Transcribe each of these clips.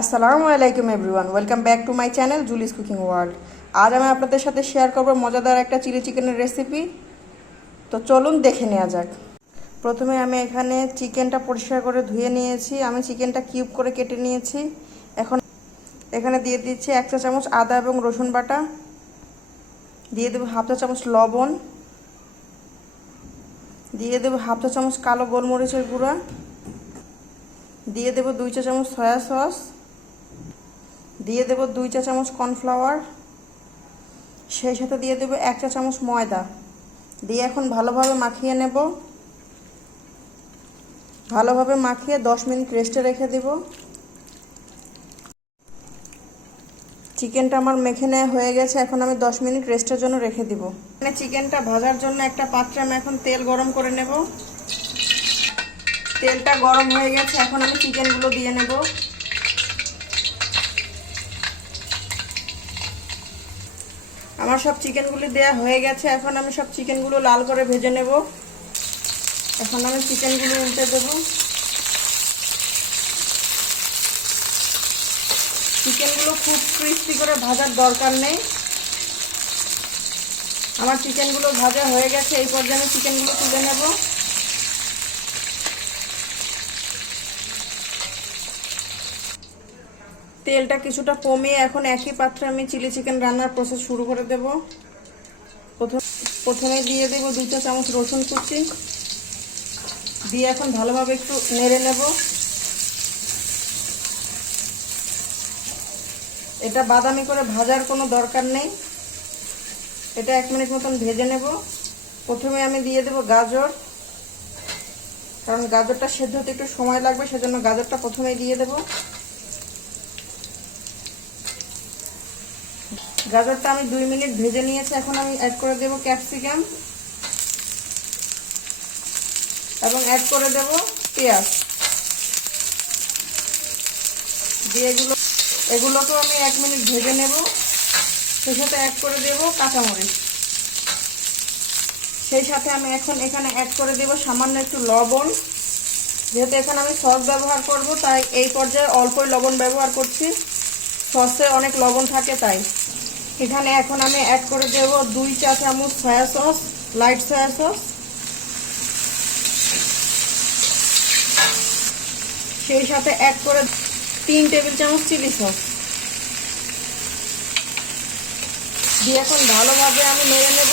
আসসালামু আলাইকুম everyone, welcome back to my channel Julie's cooking world. আজ আমি আপনাদের সাথে শেয়ার করব মজাদার একটা চিলি চিকেনের রেসিপি। তো চলুন দেখে নেওয়া যাক। প্রথমে আমি এখানে চিকেনটা পরিষ্কার করে ধুয়ে নিয়েছি। আমি চিকেনটা কিউব করে কেটে নিয়েছি। এখন এখানে দিয়ে দিচ্ছি এক চা চামচ আদা এবং রসুন বাটা। দিয়ে দেবো হাফ চা চামচ লবণ। দিয়ে দেবো হাফ চা চামচ কালো গোলমরিচের গুঁড়া। দিয়ে দেবো দুই চা চামচ সয়া সস। দিয়ে দেবো দুই চা চামচ কর্নফ্লাওয়ার, সেই সাথে দিয়ে দেবো এক চা চামচ ময়দা। দিয়ে এখন ভালোভাবে মাখিয়ে নেব। ভালোভাবে মাখিয়ে দশ মিনিট রেস্টে রেখে দেব। চিকেনটা আমার মেখে নেওয়া হয়ে গেছে, এখন আমি দশ মিনিট রেস্টের জন্য রেখে দিব। এখানে চিকেনটা ভাজার জন্য একটা পাত্রে আমি এখন তেল গরম করে নেব। তেলটা গরম হয়ে গেছে, এখন আমি চিকেনগুলো দিয়ে নেব। আমার সব চিকেনগুলি দেয়া হয়ে গেছে। এখন আমি সব চিকেনগুলো লাল করে ভেজে নেব। এখন আমি চিকেনগুলো উল্টে দেব। চিকেনগুলো খুব ক্রিস্পি করে ভাজার দরকার নেই। আমার চিকেনগুলো ভাজা হয়ে গেছে, এই পর্যায়ে আমি চিকেনগুলো তুলে নেব। তেলটা কিছুটা কমিয়ে এখন একই পাত্রে আমি চিলি চিকেন রান্নার প্রসেস শুরু করে দেব। প্রথম প্রথমে দিয়ে দেব দু চা চামচ রসুন কুচি। দিয়ে এখন ভালোভাবে একটু নেড়ে নেব। এটা বাদামি করে ভাজার কোনো দরকার নেই। এটা এক মিনিট মতন ভেজে নেব। প্রথমে আমি দিয়ে দেব গাজর। কারণ গাজরটা সেদ্ধ হতে একটু সময় লাগবে, সেজন্য গাজরটা প্রথমেই দিয়ে দেবো। গাজরটা আমি দুই মিনিট ভেজে নিয়েছি, এখন আমি অ্যাড করে দেব ক্যাপসিকাম এবং অ্যাড করে দেব পেঁয়াজ। দিয়ে এগুলো এগুলোকেও আমি এক মিনিট ভেজে নেব। সেই সাথে অ্যাড করে দেব কাঁচামরিচ। সেই সাথে আমি এখন এখানে অ্যাড করে দেব সামান্য একটু লবণ। যেহেতু এখানে আমি সস ব্যবহার করব, তাই এই পর্যায়ে অল্পই লবণ ব্যবহার করছি। সসে অনেক লবণ থাকে, তাই। এখানে এখন আমি অ্যাড করে দেব দুই চা চামচ soya sauce light soya sauce সেই সাথে অ্যাড করে তিন টেবিল চামচ চিলি সস দিয়ে এখন ভালোভাবে আমি নেড়ে নেব।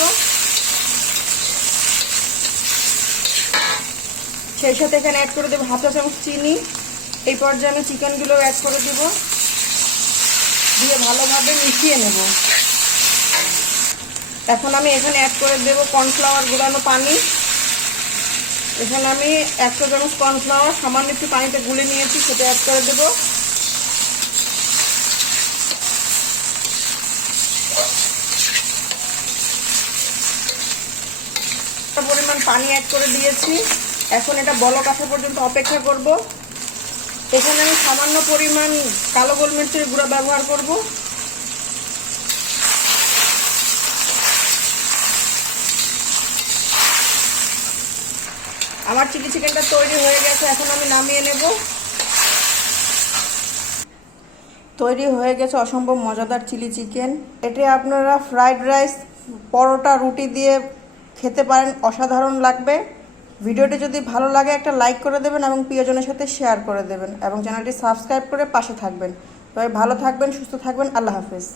সেই সাথে এখানে অ্যাড করে দেবো হাফ চামচ চিনি। এই পর্যায়ে আমি চিকেনগুলো অ্যাড করে দেবো। দিয়ে ভালোভাবে মিশিয়ে নেব। এখন আমি এখানে অ্যাড করে দেবো কর্নফ্লাওয়ার গুলানো পানি। এখানে আমি একশো চামচ কর্নফ্লাওয়ার সামান্য একটু পানিতে গুলে নিয়েছি, সেটা অ্যাড করে দেবো। পরিমাণ পানি অ্যাড করে দিয়েছি। এখন এটা বলক আসা পর্যন্ত অপেক্ষা করব। এখানে আমি সামান্য পরিমাণ কালো গোলমরিচের গুঁড়া ব্যবহার করব। আমার চিলি চিকেনটা তৈরি হয়ে গেছে, এখন আমি নামিয়ে নেব। তৈরি হয়ে গেছে অসম্ভব মজাদার চিলি চিকেন। এটি আপনারা ফ্রাইড রাইস, পরোটা, রুটি দিয়ে খেতে পারেন, অসাধারণ লাগবে। ভিডিওটি যদি ভালো লাগে, একটা লাইক করে দেবেন এবং প্রিয়জনের সাথে শেয়ার করে দেবেন এবং চ্যানেলটি সাবস্ক্রাইব করে পাশে থাকবেন। তবে ভালো থাকবেন, সুস্থ থাকবেন, আল্লাহ হাফেজ।